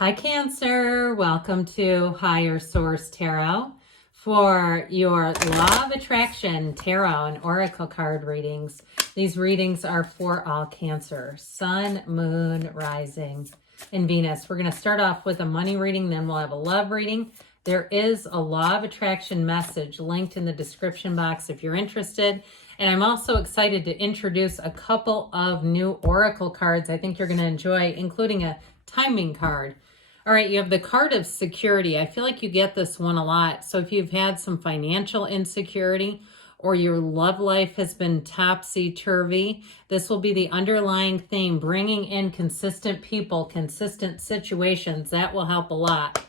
Hi, Cancer. Welcome to Higher Source Tarot for your Law of Attraction Tarot and Oracle card readings. These readings are for all Cancer, Sun, Moon, Rising, and Venus. We're going to start off with a money reading, then we'll have a love reading. There is a Law of Attraction message linked in the description box if you're interested. And I'm also excited to introduce a couple of new Oracle cards I think you're going to enjoy, including a timing card. All right, you have the card of security. I feel like you get this one a lot. So if you've had some financial insecurity or your love life has been topsy-turvy, this will be the underlying theme, bringing in consistent people, consistent situations. That will help a lot.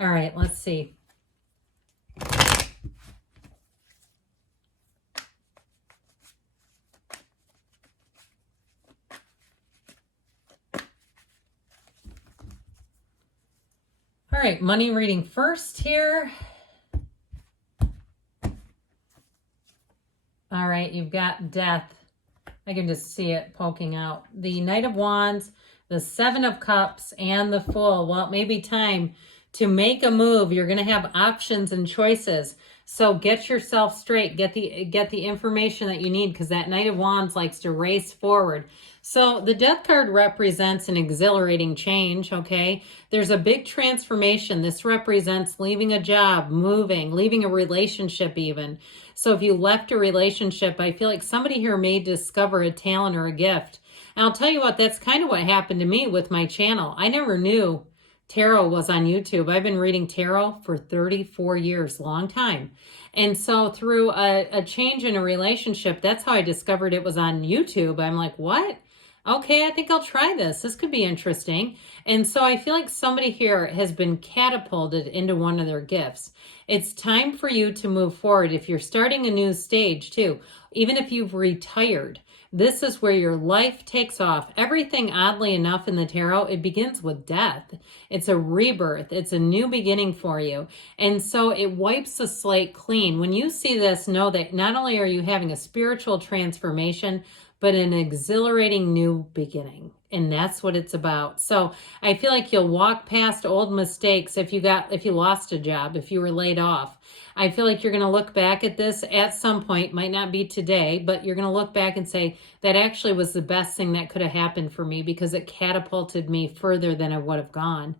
All right, let's see. All right, money reading first here. All right, you've got death. I can just see it poking out. The Knight of Wands, the Seven of Cups, and the Fool. Well, it may be time to make a move. You're going to have options and choices. So get yourself straight. Get the information that you need, because that Knight of Wands likes to race forward. So the Death card represents an exhilarating change, okay? There's a big transformation. This represents leaving a job, moving, leaving a relationship even. So if you left a relationship, I feel like somebody here may discover a talent or a gift. And I'll tell you what, that's kind of what happened to me with my channel. I never knew tarot was on YouTube. I've been reading tarot for 34 years, long time. And so through a change in a relationship, that's how I discovered it was on YouTube. I'm like, what? Okay, I think I'll try this. This could be interesting. And so I feel like somebody here has been catapulted into one of their gifts. It's time for you to move forward. If you're starting a new stage too, even if you've retired, this is where your life takes off. Everything, oddly enough, in the tarot, it begins with death. It's a rebirth. It's a new beginning for you. And so it wipes the slate clean. When you see this, know that not only are you having a spiritual transformation, but an exhilarating new beginning. And that's what it's about. So I feel like you'll walk past old mistakes if you lost a job, if you were laid off. I feel like you're going to look back at this at some point, might not be today, but you're going to look back and say, that actually was the best thing that could have happened for me, because it catapulted me further than I would have gone.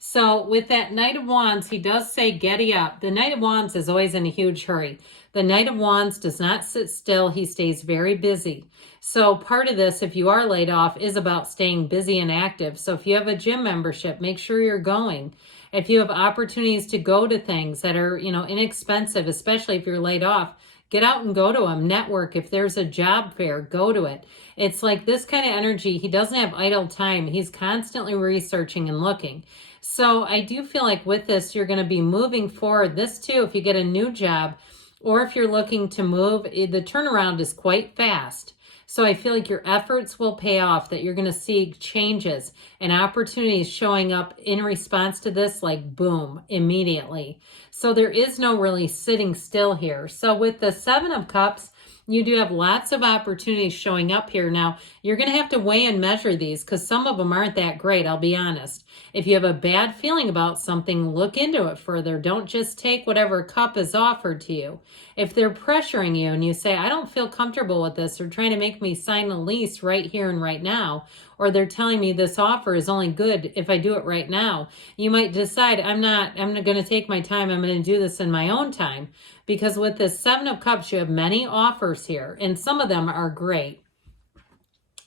So with that Knight of Wands, he does say, giddy up. The Knight of Wands is always in a huge hurry. The Knight of Wands does not sit still. He stays very busy. So part of this, if you are laid off, is about staying busy and active. So if you have a gym membership, make sure you're going. If you have opportunities to go to things that are, inexpensive, especially if you're laid off, get out and go to them. Network. If there's a job fair, go to it. It's like this kind of energy. He doesn't have idle time. He's constantly researching and looking. So I do feel like with this, you're going to be moving forward. This too, if you get a new job or if you're looking to move, the turnaround is quite fast. So I feel like your efforts will pay off, that you're going to see changes and opportunities showing up in response to this, like boom, immediately. So there is no really sitting still here. So with the Seven of Cups, you do have lots of opportunities showing up here. Now, you're going to have to weigh and measure these, because some of them aren't that great, I'll be honest. If you have a bad feeling about something, look into it further. Don't just take whatever cup is offered to you. If they're pressuring you and you say, I don't feel comfortable with this, or trying to make me sign a lease right here and right now, or they're telling me this offer is only good if I do it right now, you might decide, I'm going to take my time. I'm going to do this in my own time. Because with this Seven of Cups, you have many offers here, and some of them are great.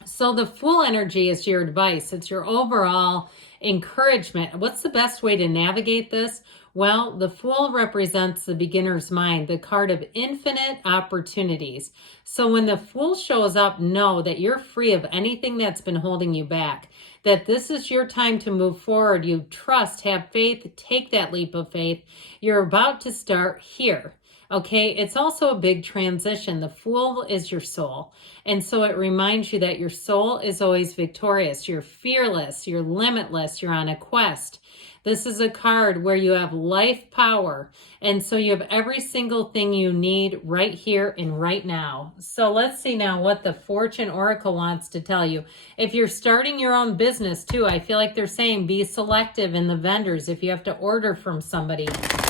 So the Fool energy is your advice. It's your overall encouragement. What's the best way to navigate this? Well, the Fool represents the beginner's mind, the card of infinite opportunities. So when the Fool shows up, know that you're free of anything that's been holding you back, that this is your time to move forward. You trust, have faith, take that leap of faith. You're about to start here. Okay, it's also a big transition. The Fool is your soul. And so it reminds you that your soul is always victorious. You're fearless, you're limitless, you're on a quest. This is a card where you have life power. And so you have every single thing you need right here and right now. So let's see now what the Fortune Oracle wants to tell you. If you're starting your own business too, I feel like they're saying be selective in the vendors if you have to order from somebody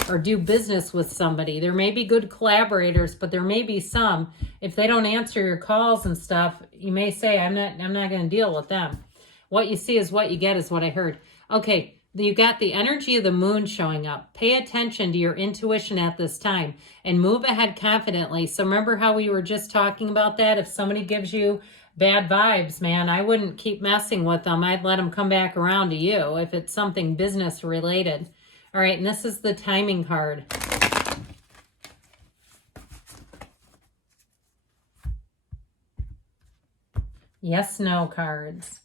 or do business with somebody. There may be good collaborators, but there may be some, if they don't answer your calls and stuff, you may say, I'm not going to deal with them. What you see is what you get is what I heard. Okay. You got the energy of the moon showing up. Pay attention to your intuition at this time and move ahead confidently. So remember how we were just talking about that? If somebody gives you bad vibes, man, I wouldn't keep messing with them. I'd let them come back around to you if it's something business related. All right, and this is the timing card. Yes, no cards.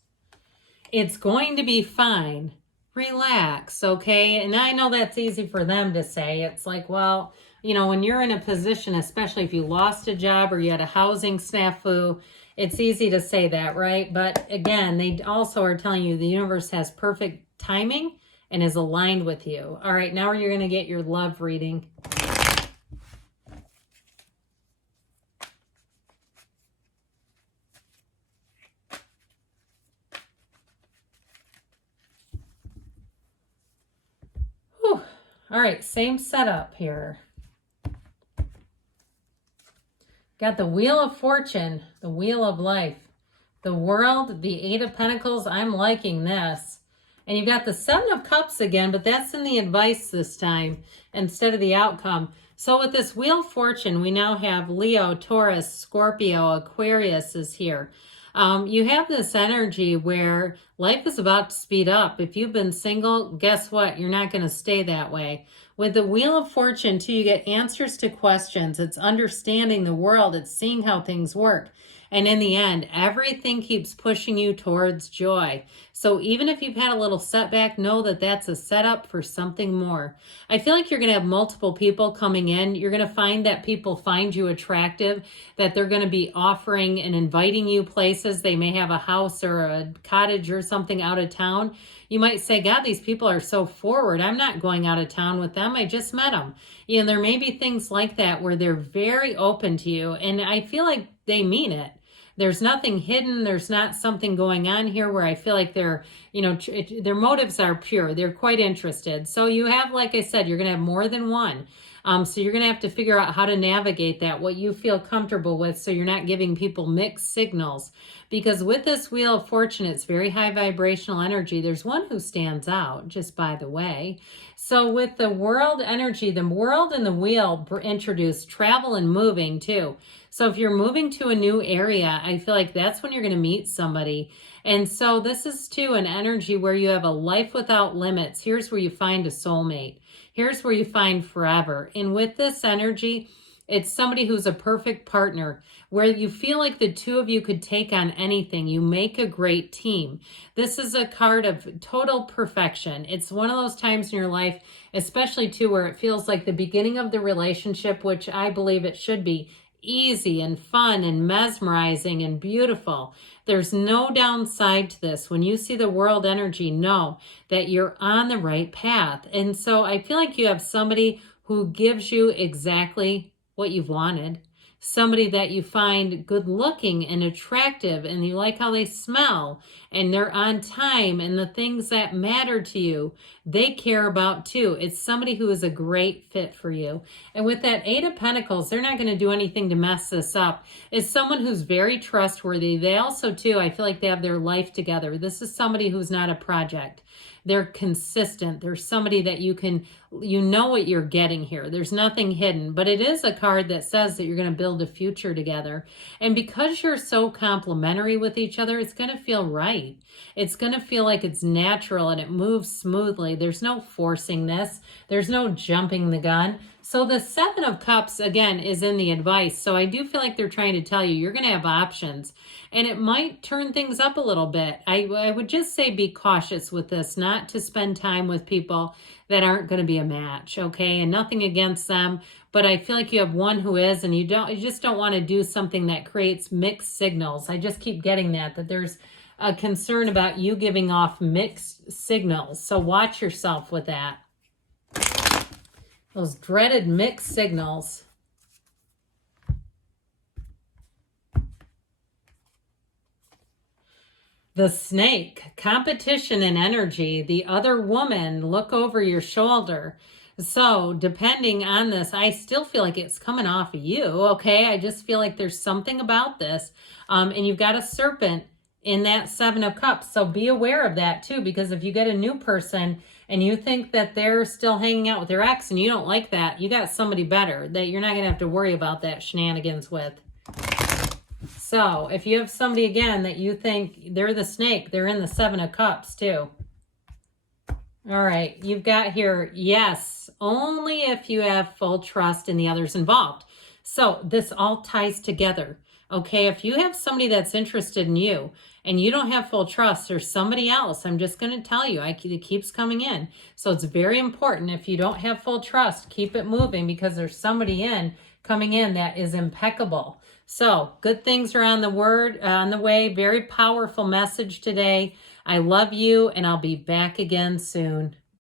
It's going to be fine. Relax, okay? And I know that's easy for them to say. It's like, well, you know, when you're in a position, especially if you lost a job or you had a housing snafu, it's easy to say that, right? But again, they also are telling you the universe has perfect timing and is aligned with you. All right, now you're going to get your love reading. Whew. All right, same setup here. Got the Wheel of Fortune, the Wheel of Life, the World, the Eight of Pentacles. I'm liking this. And you've got the Seven of Cups again, but that's in the advice this time instead of the outcome. So with this Wheel of Fortune, we now have Leo, Taurus, Scorpio, Aquarius is here. You have this energy where life is about to speed up. If you've been single, guess what? You're not going to stay that way. With the Wheel of Fortune, too, you get answers to questions. It's understanding the world. It's seeing how things work. And in the end, everything keeps pushing you towards joy. So even if you've had a little setback, know that that's a setup for something more. I feel like you're going to have multiple people coming in. You're going to find that people find you attractive, that they're going to be offering and inviting you places. They may have a house or a cottage or something out of town. You might say, God, these people are so forward. I'm not going out of town with them. I just met them. You know, there may be things like that where they're very open to you. And I feel like they mean it. There's nothing hidden. There's not something going on here where I feel like they're, you know, their motives are pure. They're quite interested. So you have, like I said, you're going to have more than one. So you're going to have to figure out how to navigate that, what you feel comfortable with, so you're not giving people mixed signals. Because with this Wheel of Fortune, it's very high vibrational energy. There's one who stands out, just by the way. So with the World energy, the World and the Wheel introduce travel and moving too. So if you're moving to a new area, I feel like that's when you're going to meet somebody. And so this is too an energy where you have a life without limits. Here's where you find a soulmate. Here's where you find forever. And with this energy, it's somebody who's a perfect partner, where you feel like the two of you could take on anything. You make a great team. This is a card of total perfection. It's one of those times in your life, especially too, where it feels like the beginning of the relationship, which I believe it should be, easy and fun and mesmerizing and beautiful. There's no downside to this. When you see the World energy, know that you're on the right path. And so I feel like you have somebody who gives you exactly what you've wanted. Somebody that you find good looking and attractive, and you like how they smell, and they're on time, and the things that matter to you, they care about too. It's somebody who is a great fit for you. And with that Eight of Pentacles, they're not going to do anything to mess this up. It's someone who's very trustworthy. They also too, I feel like they have their life together. This is somebody who's not a project. They're consistent. There's somebody that you know what you're getting here. There's nothing hidden, but it is a card that says that you're going to build a future together. And because you're so complementary with each other, it's going to feel right. It's going to feel like it's natural and it moves smoothly. There's no forcing this. There's no jumping the gun. So the Seven of Cups, again, is in the advice. So I do feel like they're trying to tell you you're going to have options. And it might turn things up a little bit. I would just say be cautious with this, not to spend time with people that aren't going to be a match, okay? And nothing against them. But I feel like you have one who is, and you just don't want to do something that creates mixed signals. I just keep getting that there's a concern about you giving off mixed signals. So watch yourself with that. Those dreaded mixed signals. The Snake, competition and energy. The other woman, look over your shoulder. So depending on this, I still feel like it's coming off of you, okay? I just feel like there's something about this. And you've got a serpent in that Seven of Cups. So be aware of that too, because if you get a new person and you think that they're still hanging out with their ex and you don't like that, you got somebody better that you're not going to have to worry about that shenanigans with. So if you have somebody, again, that you think they're the Snake, they're in the Seven of Cups too. All right, you've got here, yes, only if you have full trust in the others involved. So this all ties together. Okay, if you have somebody that's interested in you and you don't have full trust, there's somebody else. I'm just going to tell you, it keeps coming in. So it's very important, if you don't have full trust, keep it moving, because there's somebody coming in that is impeccable. So good things are on the way. Very powerful message today. I love you, and I'll be back again soon.